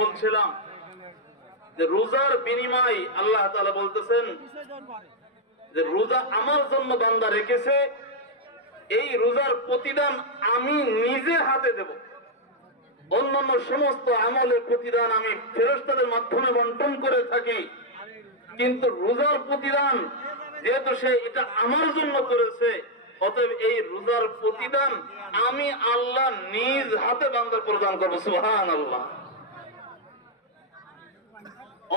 বলছিলাম যে রোজার বিনিময় আল্লাহ তাআলা বলতেছেন যে রোজা আমার জন্য বান্দা রেখেছে, এই রোজার প্রতিদান আমি নিজে হাতে দেব। অন্যান্য সমস্ত আমলের প্রতিদান আমি ফেরেশতাদের মাধ্যমে বন্টন করে থাকি, কিন্তু রোজার প্রতিদান যেহেতু সে এটা আমার জন্য করেছে, অতএব এই রোজার প্রতিদান আমি আল্লাহ নিজ হাতে বান্দার প্রদান করবো। সুবহানাল্লাহ।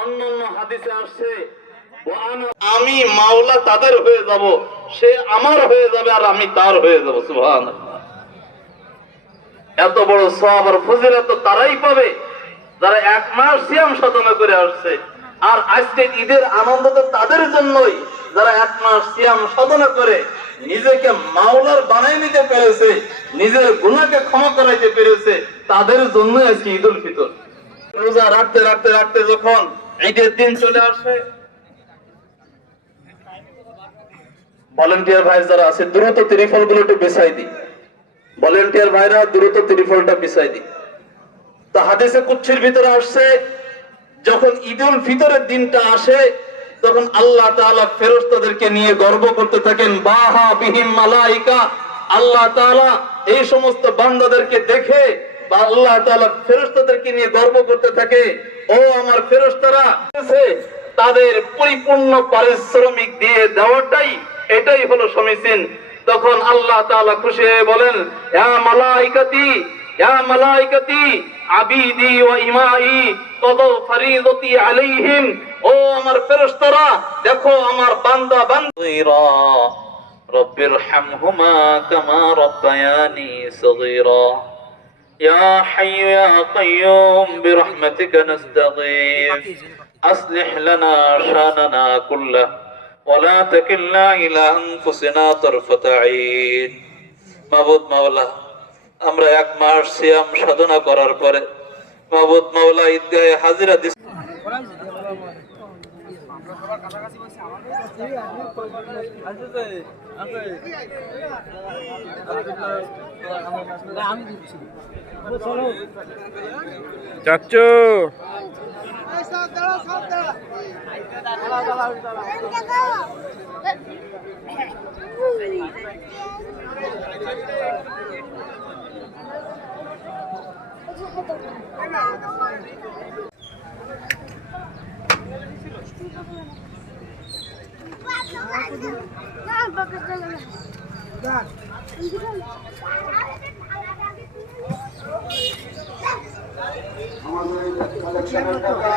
অন্যান্য হাদিসে আসছে আমি মাওলা তাদের হয়ে যাব, সে আমার হয়ে যাবে আর আমি তার হয়ে যাব। সুবহানাল্লাহ। এত বড় সওয়াব আর ফজিলত তারাই পাবে যারা এক মাস সিয়াম সাধনা করে আসছে। আর আজকে ঈদের আনন্দ তো তাদের জন্যই যারা এক মাস সিয়াম সাধনা করে নিজেকে মাওলার বানাই নিতে পেরেছে, নিজের গুনাহকে ক্ষমা করাইতে পেরেছে, তাদের জন্য আজকে ঈদুল ফিতর। রোজা রাখতে রাখতে রাখতে যখন ঈদের দিন চলে আসে, ভলান্টিয়ার ভাই যারা আছে দ্রুত ত্রিফল গুলো একটু বেছাই দিই। ভলান্টিয়ার ভাইরা দ্রুত ত্রিফলটা বিছাই দিই। তা হাদিসে কুদসির ভিতরে আসছে, যখন ঈদুল ফিতরের দিনটা আসে তখন আল্লাহ তাআলা ফেরেশতাদেরকে নিয়ে গর্ব করতে থাকেন। বাহা বিহিম মালাইকা, আল্লাহ তাআলা এই সমস্ত বান্দাদেরকে দেখে বা আল্লাহ তাআলা ফেরেশতাদেরকে নিয়ে গর্ব করতে থাকে, ও আমার ফেরেশতারা, তাদের পরিপূর্ণ পারিশ্রমিক দিয়ে দেওয়াটাই এটাই হলো সমীচীন। তখন আল্লাহ তাআলা খুশি হয়ে বলেন, ইয়া মালাইকাতি, ইয়া মালাইকাতি আবিদি ওয়া ইমাই কদু ফরিদতি আলাইহিম, ও আমার ফেরেশতারা দেখো আমার বান্দা বান্দীরা রব্বিরহামহুমা কামা রাব্বায়ানি সগীরা ইয়া হাইয়্যু ইয়া কাইয়্যুম বিরহমাতিকা নাস্তাগীথ আসলিহ লানা শানানা কুল্লাহ ওয়া লা তাকিলনা ইলা আনফুসিনা তারফাতা আইন। মাবুদ মাওলা, আমরা এক মাস সিয়াম সাধনা করার পরে মাবুদ মাওলা ঈদগাহে হাজিরা দিস। চাচু আমাদের কালেকশনের টাকা